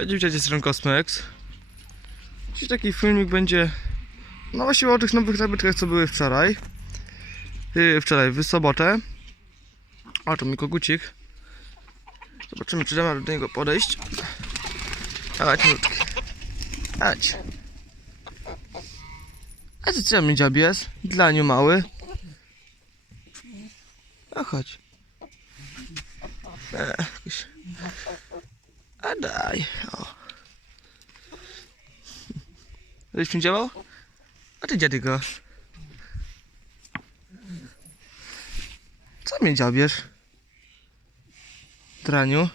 Hej, witajcie, jestem Cosmex. Dziś taki filmik będzie, no właściwie o tych nowych nabytkach, co były wczoraj. Yy, wczoraj, w sobotę. O, to mi kogucik. Zobaczymy, czy damy do niego podejść. Chodź, malutki. Chodź. A co mi dziabies? Dla niu mały. A chodź. E, a daj. O. Żeś mi działał? A ty dziady go. Co mnie dziabiesz? Draniu.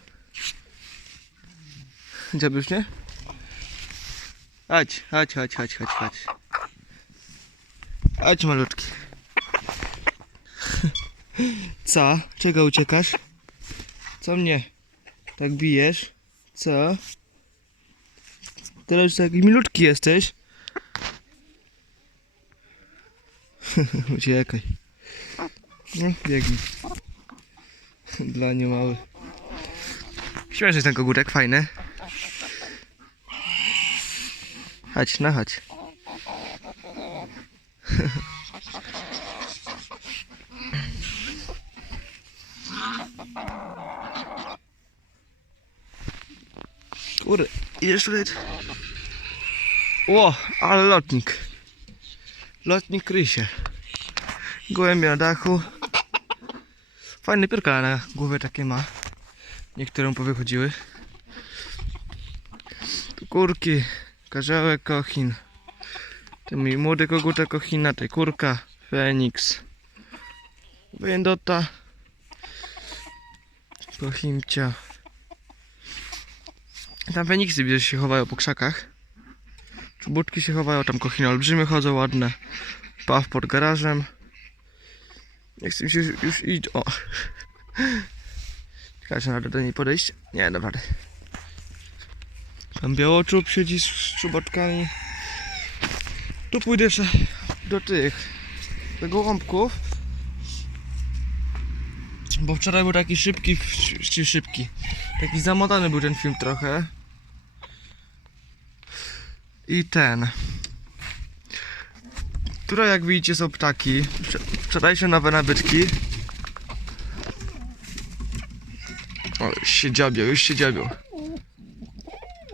Dziabiesz mnie? Chodź, chodź, chodź, chodź, chodź, chodź. Chodź malutki. Co? Czego uciekasz? Co mnie tak bijesz? Co? Teraz taki milutki jesteś. Uciekaj. No, biegnij. Dla nie mały. Śmieszny ten kogutek, fajny. Chodź, no chodź. Kurde, idziesz tutaj? Ło, ale lotnik. Lotnik krysie. Gołębie na dachu. Fajne piórka na głowie takie ma. Niektóre mu powychodziły. Tu kurki, karzełek, kochin. Ten mój młody kogutek kochina, tutaj kurka, feniks. Wędota. Kochimcia. Tam feniksy się chowają po krzakach. Czubutki się chowają, tam kochiny olbrzymie chodzą ładne. Paw pod garażem. Nie chcę mi się już, już iść. O. Czekajcie, na do niej podejść. Nie, naprawdę. Tam białoczub siedzi z czubaczkami. Tu pójdę jeszcze do tych. Do gołąbków. Bo wczoraj był taki szybki, czy szybki. Taki zamotany był ten film trochę. I ten. Które jak widzicie są ptaki. Wczor- Wczorajsze nowe nabytki. O, już się dziabią, już się.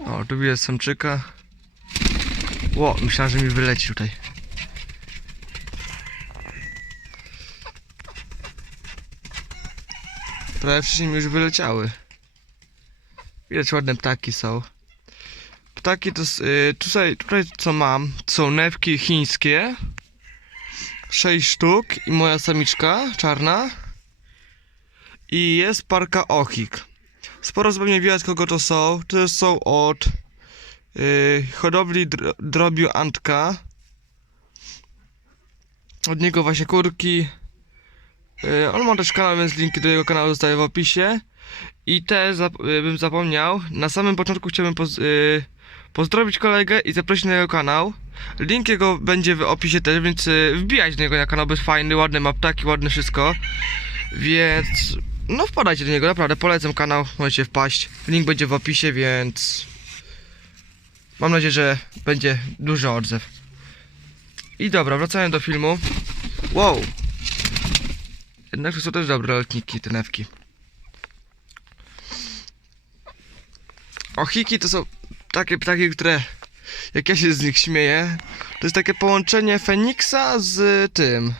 O, tu widzę samczyka. Ło, myślałem, że mi wyleci tutaj. Prawie wcześniej mi już wyleciały. Widać ładne ptaki są. Ptaki to s- y, tutaj, tutaj co mam są newki chińskie. 6 sztuk i moja samiczka czarna. I jest parka ochik. Sporo zupełnie widać kogo to są. To są od y, hodowli dro, drobiu Antka. Od niego właśnie kurki. Y, on ma też kanał, więc linki do jego kanału zostaje w opisie. I też zap- y, bym zapomniał, na samym początku chciałbym poz- y, pozdrowić kolegę i zaprosić na jego kanał. Link jego będzie w opisie też, więc wbijajcie do niego na kanał, bo jest fajny, ładny, ma ptaki, ładne wszystko. Więc no wpadajcie do niego, naprawdę polecam kanał, możecie wpaść. Link będzie w opisie, więc mam nadzieję, że będzie duży odzew. I dobra, wracając do filmu. Wow! Jednak to są też dobre lotniki, te newki. Ochiki to są takie ptaki, które jak ja się z nich śmieję, to jest takie połączenie Feniksa z tym.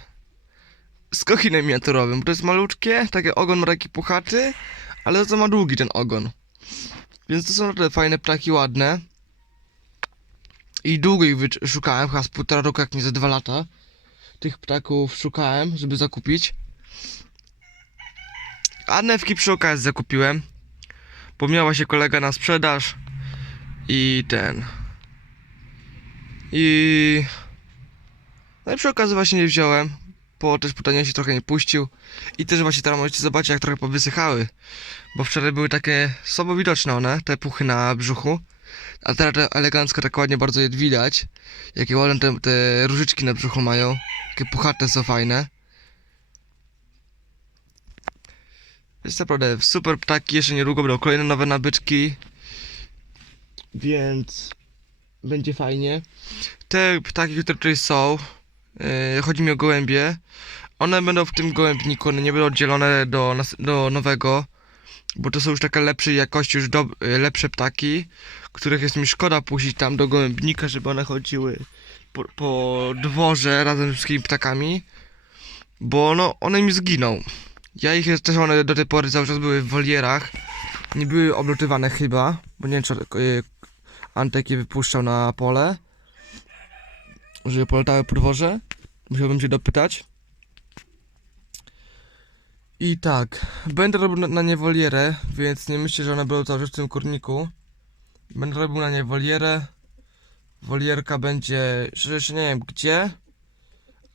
Z kochinem miniaturowym. Bo to jest malutkie, takie ogon ma taki puchaty, ale to ma długi ten ogon. Więc to są naprawdę fajne ptaki, ładne. I długo ich szukałem, chyba z półtora roku, jak nie za dwa lata. Tych ptaków szukałem, żeby zakupić. A newki przy okazji zakupiłem. Bo miała się kolega na sprzedaż. I ten. I. No i przy okazji właśnie je wziąłem. Bo też pytanie się trochę nie puścił. I też właśnie teraz możecie zobaczyć, jak trochę powysychały. Bo wczoraj były takie słabo widoczne one, te puchy na brzuchu. A teraz te elegancko, tak ładnie bardzo je widać. Jakie ładne te, te różyczki na brzuchu mają. Takie puchate są fajne. Jest naprawdę super ptaki, jeszcze niedługo będą kolejne nowe nabyczki. więc będzie fajnie. Te ptaki, które tutaj są, yy, chodzi mi o gołębie, one będą w tym gołębniku, one nie będą oddzielone do, do nowego, bo to są już takie lepszej jakości, już do, yy, lepsze ptaki, których jest mi szkoda puścić tam do gołębnika, żeby one chodziły po, po dworze razem z wszystkimi ptakami, bo no one mi zginą. Ja ich też one do tej pory cały czas były w wolierach, nie były oblotywane chyba, bo nie wiem czy yy, Antek je wypuszczał na pole, żeby polatały po dworze. Musiałbym się dopytać. I tak, będę robił na, na nie wolierę, więc nie myślcie, że one będą cały czas w tym kurniku. Będę robił na nie wolierę. Wolierka będzie, że jeszcze nie wiem gdzie,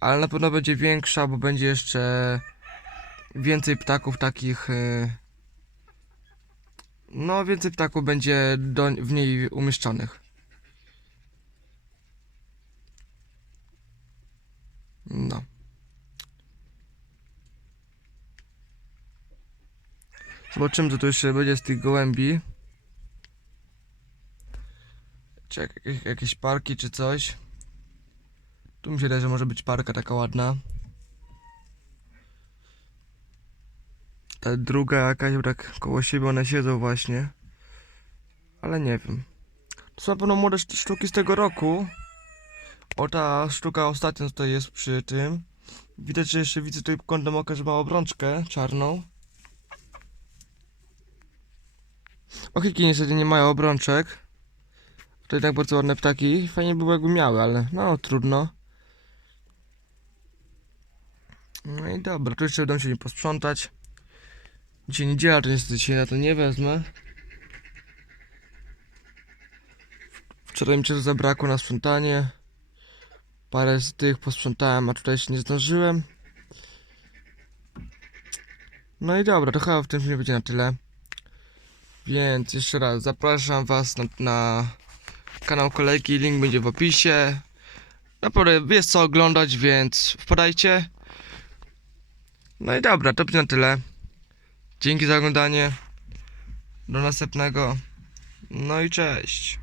ale na pewno będzie większa, bo będzie jeszcze więcej ptaków takich. Yy, no, więcej ptaków będzie do, w niej umieszczonych. No. Zobaczymy, co tu jeszcze będzie z tych gołębi. Czy jak, jak, jakieś parki, czy coś. Tu mi się wydaje, że może być parka taka ładna. Ta druga jakaś, tak koło siebie one siedzą właśnie. Ale nie wiem. To są na pewno młode sz- sztuki z tego roku. O ta sztuka ostatnia tutaj jest przy tym. Widać, że jeszcze widzę tutaj kątem oka, że ma obrączkę czarną. Ochiki niestety nie mają obrączek. To jednak bardzo ładne ptaki. Fajnie by było jakby miały, ale no trudno. No i dobra, tu jeszcze będę się nie posprzątać. Dzisiaj niedziela, to niestety się na to nie wezmę. Wczoraj mi czasu zabrakło na sprzątanie. Parę z tych posprzątałem, a tutaj jeszcze nie zdążyłem. No i dobra, to chyba w tym filmie będzie na tyle. Więc jeszcze raz zapraszam Was na, na kanał kolegi, link będzie w opisie. Naprawdę jest co oglądać, więc wpadajcie. No i dobra, to będzie na tyle. Dzięki za oglądanie. Do następnego. No i cześć.